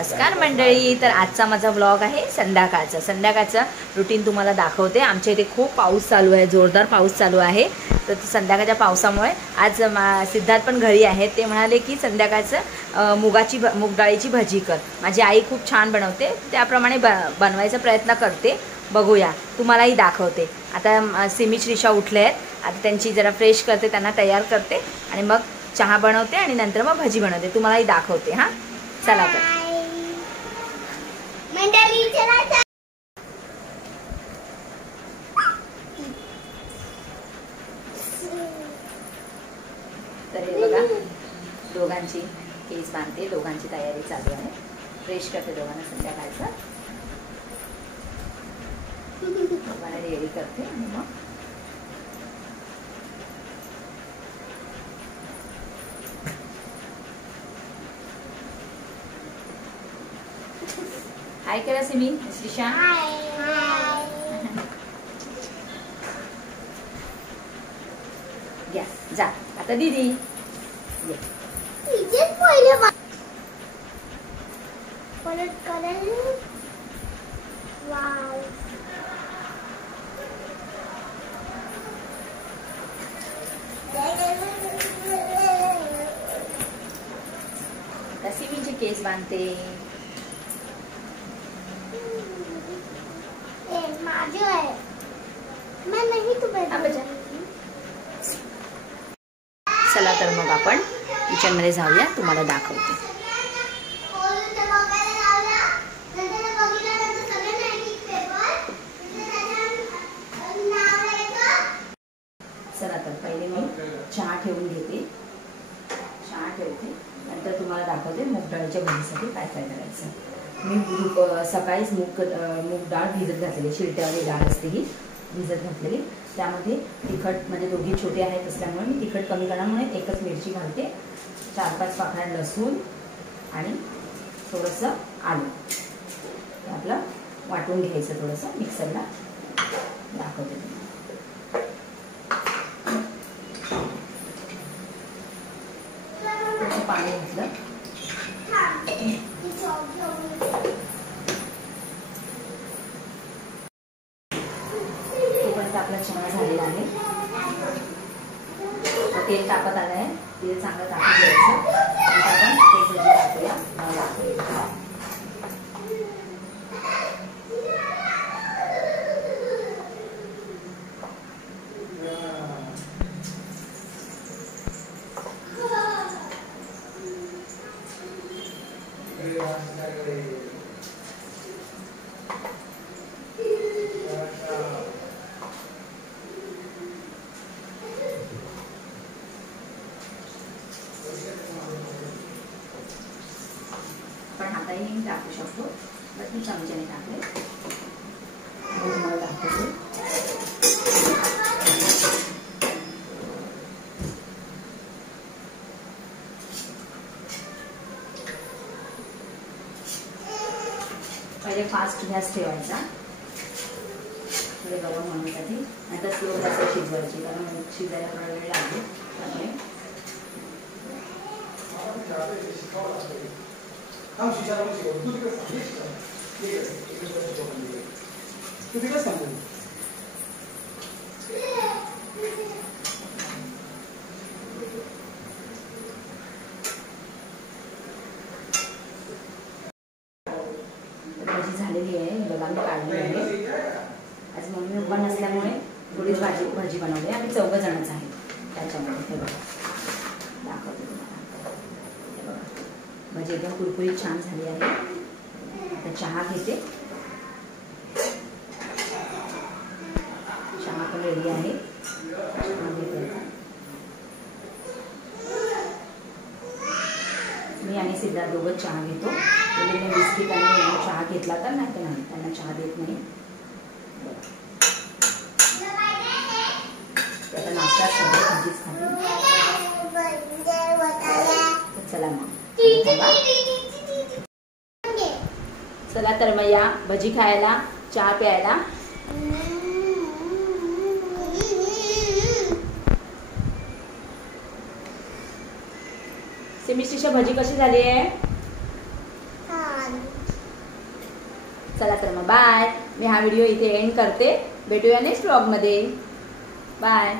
नमस्कार मंडळी. तर आजचा माझा व्लॉग आहे संध्याकाळचा रुटीन तुम्हाला दाखवते. आमच्या इथे खूप पाऊस चालू आहे, जोरदार पाऊस चालू आहे. तर संध्याकाळच्या पावसामुळे आज सिद्धार्थ पण घरी आहेत. ते म्हणाले की संध्याकाळचं मूग डाळीची भजी कर. माझी आई खूप छान बनवते, त्याप्रमाणे बनवायचा प्रयत्न करते. बघूया, तुम्हालाही दाखवते. आता सिमी श्रीषा उठले आहेत. आता त्यांची जरा फ्रेश करते, त्यांना तयार करते आणि मग चहा बनवते आणि नंतर मग भजी बनवते. तुम्हालाही दाखवते. हां, चला तर. तर हे बघा, दोघांची केस बांधते, दोघांची तयारी चालू आहे. फ्रेश करते दोघांना संध्याकाळचं. दोघांना रेडी करते आणि मग हाय करा सिमी श्रीषा. घ्या जा आता दीदी ये. सिमीचे केस बांधते. चला तर मग आपण किचन मध्ये जाऊया, तुम्हाला दाखवते. चला तर पहिले मी चहा ठेवून घेते. चहा ठेवते, नंतर तुम्हाला दाखवते मूग डाळीच्या भजीसाठी काय काय करायचं. मी सकाळीच मूग डाळ भिजत घातलेली, शिरट्यावाली डाळ असते ही भिजत घातलेली. त्यामध्ये तिखट, म्हणजे दोघी छोटे आहेत असल्यामुळे मी तिखट कमी करण्यामुळे एकच मिरची घालते, 4-5 पाकळ्या लसूण आणि थोडंसं आलं. आपलं वाटून घ्यायचं थोडंसं मिक्सरला. दाखवते थोडंसं पाणी घातलं. आपला चहा झालेला आहे. तेल तापत आलं आहे, तेल चांगलं तापून घ्यायचं. आपण ते भजी टाकूया. पण हाताने टाकू शकतो, बट मी चमच्याने टाकले. तुम्हाला दाखवते. पहिले फास्ट गॅस ठेवायचा थोडे गरम होण्यासाठी, नंतर स्लो गॅसवर शिजवायची, कारण शिजायला थोडा वेळ लागेल. त्यामुळे भजी झालेली आहे. बघा मी काढली आहे. आज मम्मी पप्पा नसल्यामुळे थोडीच भजी बनवली. आम्ही 4 जणच आहे त्याच्यामध्ये. हे बघा दाखवते तुम्हाला. हे बघा भजी एकदम कुरकुरीत छान झाली आहे. आता चहा घेते. चहा पण रेडी आहे. चहा घेते. मी आणि सिद्धार्थ दोघं चहा घेतो. मुलीने बिस्किट आणि चहा घेतला तर नाही तर नाही, त्यांना चहा देत नाही. आता नाश्ता भजीच खाते. चला मग चला तर मग या भजी खायला, चहा प्यायला. सिमी श्रीषा भजी कशी झाली आहे? चला तर मग बाय. मी हा व्हिडिओ इथे एंड करते. भेटूया नेक्स्ट व्लॉगमध्ये. बाय.